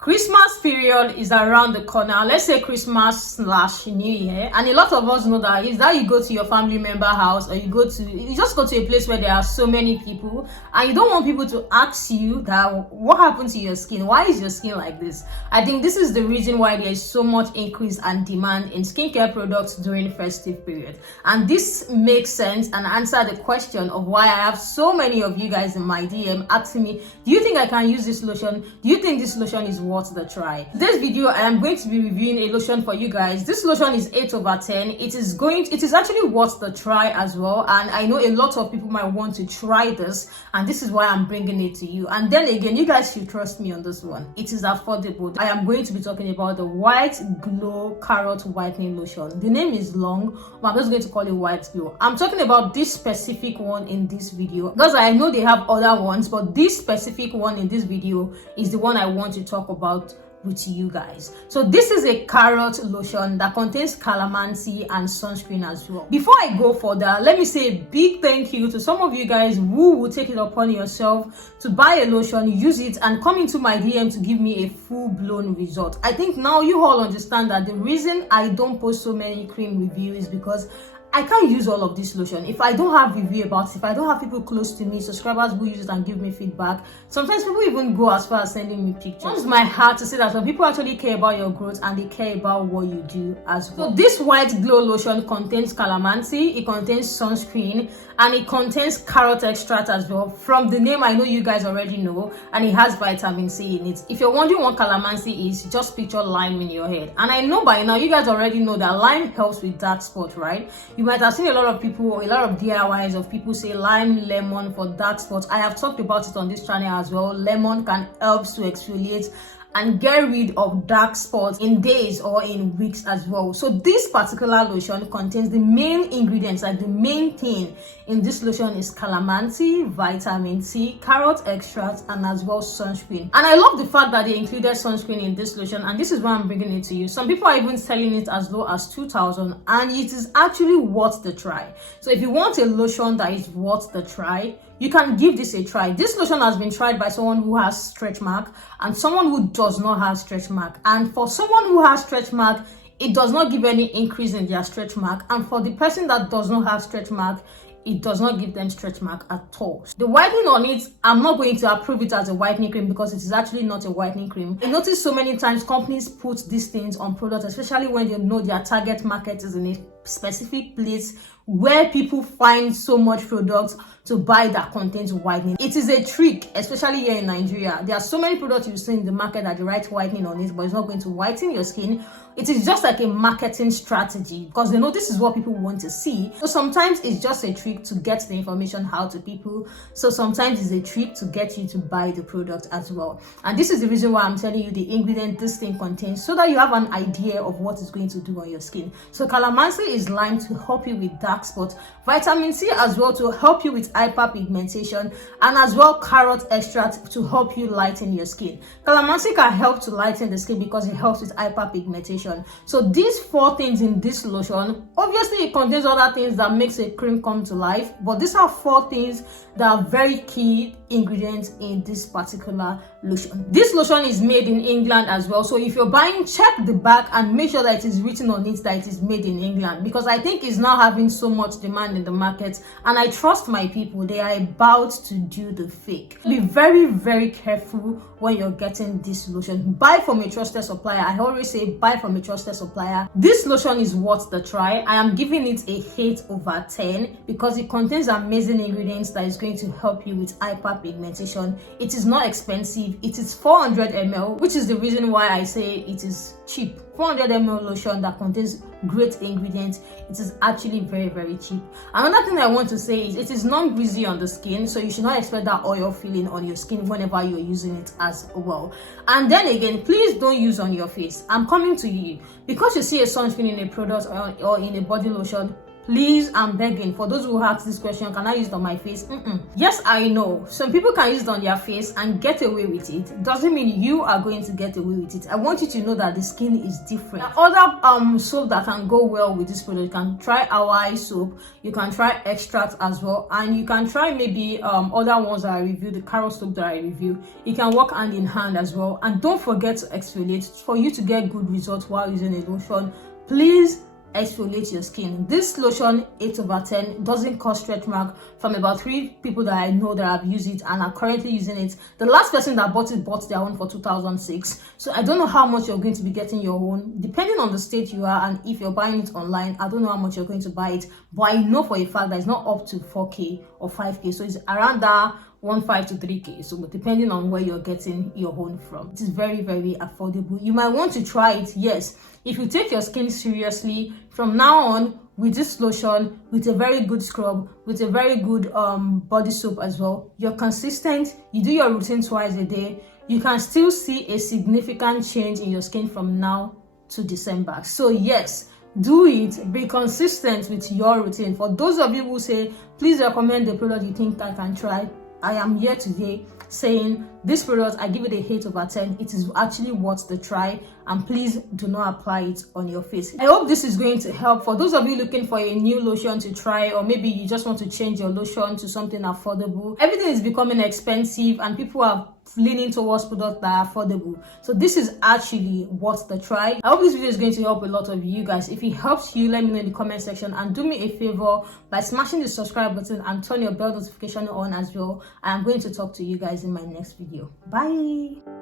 Christmas period is around the corner. Let's say Christmas / New Year, and a lot of us know that is that you go to your family member house, or you just go to a place where there are so many people, and you don't want people to ask you that what happened to your skin, why is your skin like this. I think this is the reason why there is so much increase and demand in skincare products during festive period, and this makes sense and answer the question of why I have so many of you guys in my DM asking me, do you think I can use this lotion? Do you think this lotion is worth the try? This video I am going to be reviewing a lotion for you guys. This lotion is 8/10. It is actually worth the try as well, and I know a lot of people might want to try this, and this is why I'm bringing it to you. And then again, you guys should trust me on this one. It is affordable. I am going to be talking about the White Glow Carrot Whitening Lotion. The name is long, but I'm just going to call it White Glow. I'm talking about this specific one in this video because I know they have other ones, but this specific one in this video is the one I want to talk about with you guys. So this is a carrot lotion that contains calamansi and sunscreen as well. Before I go further, let me say a big thank you to some of you guys who will take it upon yourself to buy a lotion, use it, and come into my DM to give me a full-blown result. I think now you all understand that the reason I don't post so many cream reviews is because I can't use all of this lotion if I don't have review about it, if I don't have people close to me, subscribers who use it and give me feedback. Sometimes people even go as far as sending me pictures. It warms my heart to say that some people actually care about your growth and they care about what you do as well. So this White Glow lotion contains calamansi, it contains sunscreen, and it contains carrot extract as well. From the name, I know you guys already know, and it has vitamin C in it. If you're wondering what calamansi is, just picture lime in your head. And I know by now you guys already know that lime helps with dark spots, right? You might have seen a lot of people, a lot of DIYs of people say lime, lemon for dark spots. I have talked about it on this channel as well. Lemon can help to exfoliate and get rid of dark spots in days or in weeks as well. So this particular lotion contains the main ingredients, like the main thing in this lotion is calamansi, vitamin C, carrot extract, and as well sunscreen. And I love the fact that they included sunscreen in this lotion, and this is why I'm bringing it to you. Some people are even selling it as low as 2,000, and it is actually worth the try. So if you want a lotion that is worth the try, you can give this a try. This lotion has been tried by someone who has stretch mark and someone who does not have stretch mark. And for someone who has stretch mark, it does not give any increase in their stretch mark. And for the person that does not have stretch mark, it does not give them stretch mark at all. The whitening on it, I'm not going to approve it as a whitening cream because it is actually not a whitening cream. I notice so many times companies put these things on products, especially when they know their target market is in a specific place where people find so much products to buy that contains whitening. It is a trick, especially here in Nigeria. There are so many products you see in the market that they write whitening on it, but it's not going to whiten your skin. It is just like a marketing strategy because they know this is what people want to see. So sometimes it's just a trick to get the information out to people. So sometimes it's a trick to get you to buy the product as well. And this is the reason why I'm telling you the ingredient this thing contains, so that you have an idea of what it's going to do on your skin. So calamansi is lime to help you with dark spots, vitamin C as well to help you with hyperpigmentation, and as well carrot extract to help you lighten your skin. Calamansi can help to lighten the skin because it helps with hyperpigmentation. So these 4 things in this lotion, obviously it contains other things that makes a cream come to life, but these are 4 things that are very key ingredients in this particular lotion. This lotion is made in England as well, so if you're buying, check the back and make sure that it is written on it that it is made in England, because I think it's now having so much demand in the market, and I trust my people, they are about to do the fake. Be very, very careful when you're getting this lotion. Buy from a trusted supplier. I always say buy from a trusted supplier. This lotion is worth the try. I am giving it a 8/10 because it contains amazing ingredients that is going to help you with hyperpigmentation. It is not expensive. It is 400 ml, which is the reason why I say it is cheap. 400 ml lotion that contains great ingredients. It is actually very, very cheap. Another thing I want to say is it is non-greasy on the skin, so you should not expect that oil feeling on your skin whenever you're using it as well. And then again, please don't use on your face. I'm coming to you because you see a sunscreen in a product or in a body lotion. Please, I'm begging. For those who ask this question, can I use it on my face? Yes, I know. Some people can use it on their face and get away with it. Doesn't mean you are going to get away with it. I want you to know that the skin is different. Now, other soap that can go well with this product, you can try Hawaii soap. You can try extract as well, and you can try maybe other ones that I reviewed, the carrot soap that I reviewed. It can work hand in hand as well. And don't forget to exfoliate for you to get good results while using a lotion. Please exfoliate your skin. This lotion 8/10 doesn't cause stretch mark. From about 3 people that I know that have used it and are currently using it, the last person that bought their own for 2006. So I don't know how much you're going to be getting your own, depending on the state you are, and if you're buying it online. I don't know how much you're going to buy it, but I know for a fact that it's not up to 4K or 5K, so it's around that 1.5 to 3K. So depending on where you're getting your own from, it is very, very affordable. You might want to try it. Yes, if you take your skin seriously from now on, with this lotion, with a very good scrub, with a very good body soap as well, you're consistent, you do your routine twice a day, you can still see a significant change in your skin from now to December. So yes, do it. Be consistent with your routine. For those of you who say, please recommend the product you think I can try, I am here today saying this product, I give it a 8/10. It is actually worth the try, and please do not apply it on your face. I hope this is going to help. For those of you looking for a new lotion to try, or maybe you just want to change your lotion to something affordable, everything is becoming expensive and people are leaning towards products that are affordable. So this is actually worth the try. I hope this video is going to help a lot of you guys. If it helps you, let me know in the comment section, and do me a favor by smashing the subscribe button and turn your bell notification on as well. I am going to talk to you guys in my next video. Bye.